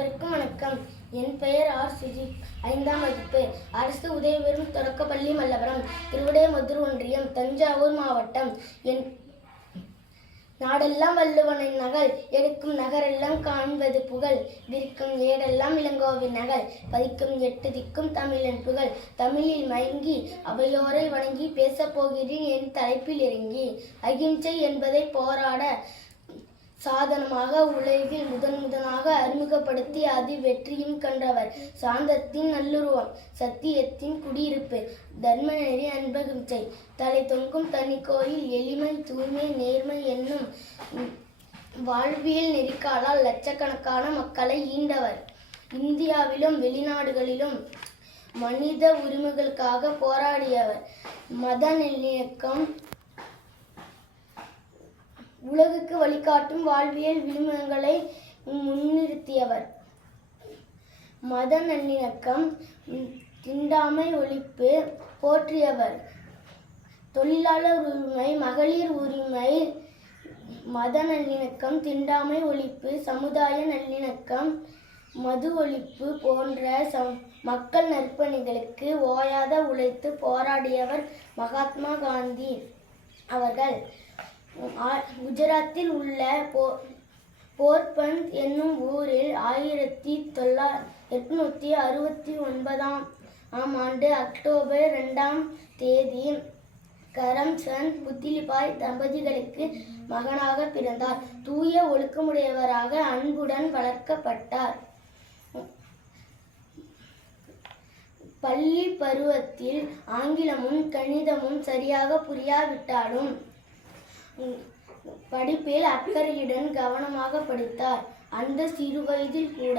அனைவருக்கும் வணக்கம். என் பெயர் ஆர். சுஜித். 5ஆம் வகுப்பு. அரசு உதவி பெறும் தொடக்கப்பள்ளி மல்லபுரம், திருவிடைமருதூர் ஒன்றியம், தஞ்சாவூர் மாவட்டம். என் நாடெல்லாம் வள்ளுவனின் நகல், எடுக்கும் நகரெல்லாம் காண்பது புகழ், விரிக்கும் ஏடெல்லாம் இளங்கோவின் நகல், பதிக்கும் 8 திக்கும் தமிழன் புகழ். தமிழில் மயங்கி அவையோரை வணங்கி பேசப் போகிறேன் என் தலைப்பில் இறங்கி. அகிம்சை என்பதை போராட சாதனமாக உலகில் முதனாக அறிமுகப்படுத்தி அது வெற்றியும் கண்டவர். சாந்தத்தின் நல்லுருவம், சத்தியத்தின் குடியிருப்பு, தர்மநெறி, அன்பகிம்சை, தலை தொங்கும் தனி கோயில், எளிமை, தூய்மை, நேர்மை என்னும் வாழ்வியல் நெறிக்காலால் லட்சக்கணக்கான மக்களை ஈண்டவர். இந்தியாவிலும் வெளிநாடுகளிலும் மனித உரிமைகளுக்காக போராடியவர். மத நல்லிணக்கம் உலகுக்கு வழிகாட்டும் வாழ்வியல் விழுமியங்களை முன்னிறுத்தியவர். மத நல்லிணக்கம், தீண்டாமை ஒழிப்பு போற்றியவர். தொழிலாளர் உரிமை, மகளிர் உரிமை, மத நல்லிணக்கம், தீண்டாமை ஒழிப்பு, சமுதாய நல்லிணக்கம், மது ஒழிப்பு போன்ற மக்கள் நற்பணிகளுக்கு ஓயாத உழைத்து போராடியவர் மகாத்மா காந்தி அவர்கள். குஜராத்தில் உள்ள போர்பந்த் என்னும் ஊரில் 1869ஆம் ஆண்டு அக்டோபர் 2ஆம் தேதி கரம்சந்த் புத்திலிபாய் தம்பதிகளுக்கு மகனாக பிறந்தார். தூய ஒழுக்கமுடையவராக அன்புடன் வளர்க்கப்பட்டார். பள்ளி பருவத்தில் ஆங்கிலமும் கணிதமும் சரியாக புரியாவிட்டாலும் படிப்பில் அக்கறையுடன் கவனமாக படித்தார். அந்த சிறு வயதில் கூட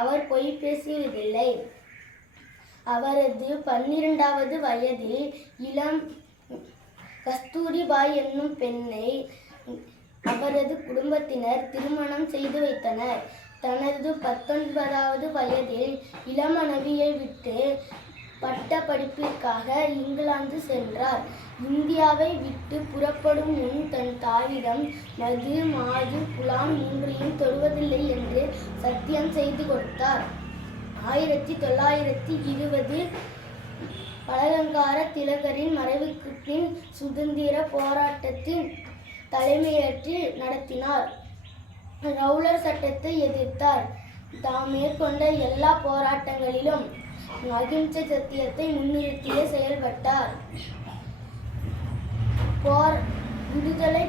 அவர் பொய் பேசுவதில்லை. அவரது 12வது வயதில் இளம் கஸ்தூரிபாய் என்னும் பெண்ணை அவரது குடும்பத்தினர் திருமணம் செய்து வைத்தனர். தனது 19வது வயதில் இளமனைவியை விட்டு பட்ட படிப்பிற்காக இங்கிலாந்து சென்றார். இந்தியாவை விட்டு புறப்படும் முன் தன் தாயிடம் மது, மாது, புலான் மூன்றையும் தொடுவதில்லை என்று சத்தியம் செய்து கொடுத்தார். 1920 பலகங்கார திலகரின் மறைவுக்கு பின் சுதந்திர போராட்டத்தில் தலைமையேற்று நடத்தினார். ரவுலர் சட்டத்தை எதிர்த்தார். தாம் மேற்கொண்ட எல்லா போராட்டங்களிலும் அகிம்சை சத்தியத்தை முன்னிறுத்தியே செயல்பட்டார். விடுதலை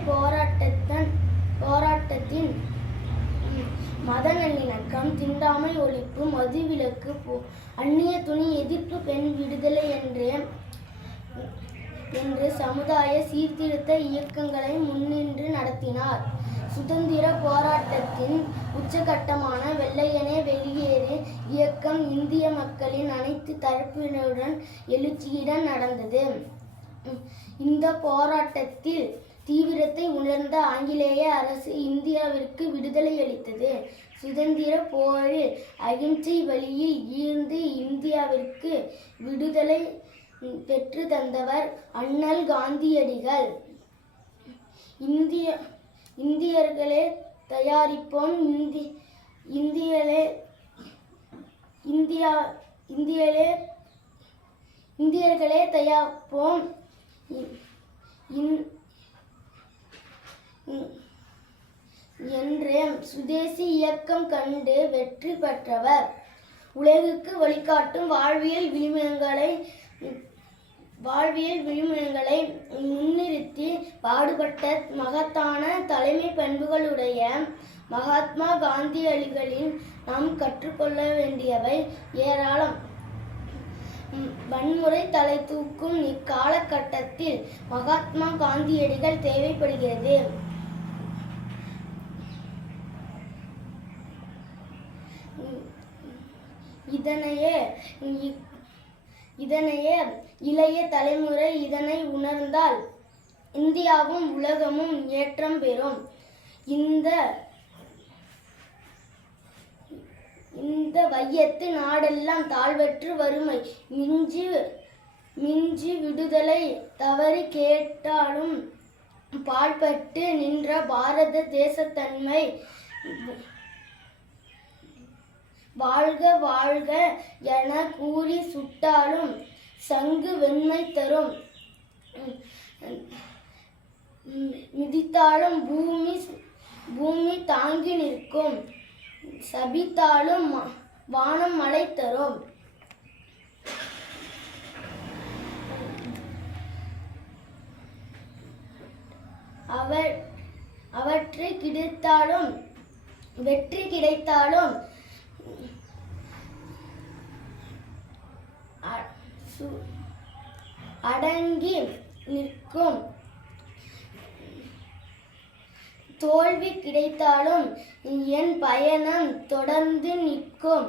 போராட்டத்தின் மத நல்லிணக்கம், தீண்டாமை ஒழிப்பு, மதுவிலக்கு, அந்நிய துணி எதிர்ப்பு, பெண் விடுதலை என்று சமுதாய சீர்திருத்த இயக்கங்களை முன்னின்று நடத்தினார். சுதந்திர போராட்டத்தின் உச்சகட்டமான வெள்ளையனே வெளியேறு இயக்கம் இந்திய மக்களின் அனைத்து தரப்பினருடன் எழுச்சியுடன் நடந்தது. இந்த போராட்டத்தில் தீவிரத்தை உணர்ந்த ஆங்கிலேய அரசு இந்தியாவிற்கு விடுதலை அளித்தது. சுதந்திர போரில் அகிம்சை வழியில் ஈர்ந்து இந்தியாவிற்கு விடுதலை பெற்று தந்தவர் அண்ணல் காந்தியடிகள். இந்தியர்களே தயாரிப்போம், இந்தியர்களே தயாரிப்போம் என்ற சுதேசி இயக்கம் கண்டு வெற்றி பெற்றவர். உலகுக்கு வழிகாட்டும் வாழ்வியல் விழுமியங்களை முன்னிறுத்தி பாடுபட்ட மகத்தான தலைமை பண்புகளுடைய மகாத்மா காந்தியடிகளின் நாம் கற்றுக்கொள்ள வேண்டியவை ஏராளம். வன்முறை தலை தூக்கும் இக்காலகட்டத்தில் மகாத்மா காந்தியடிகள் தேவைப்படுகிறது. இதனையே இளைய தலைமுறை இதனை உணர்ந்தால் இந்தியாவும் உலகமும் ஏற்றம் பெறும். இந்த வையத்து நாடெல்லாம் தாழ்வற்று வறுமை மிஞ்சி விடுதலை தவறி கேட்டாலும் பாழ்பட்டு நின்ற பாரத தேசத்தன்மை வாழ்க வாழ்க என கூறி சுட்டாலும் சங்கு வெண்மை தரும். மிதித்தாலும் பூமி தாங்கி நிற்கும். சபித்தாலும் வானம் மழை தரும். அவற்றை கிடைத்தாலும் வெற்றி கிடைத்தாலும் அடங்கி நிற்கும். தோல்வி கிடைத்தாலும் என் பயணம் தொடர்ந்து நிற்கும்.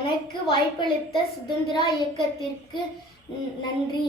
எனக்கு வாய்ப்பளித்த சுதந்திரா இயக்கத்திற்கு நன்றி.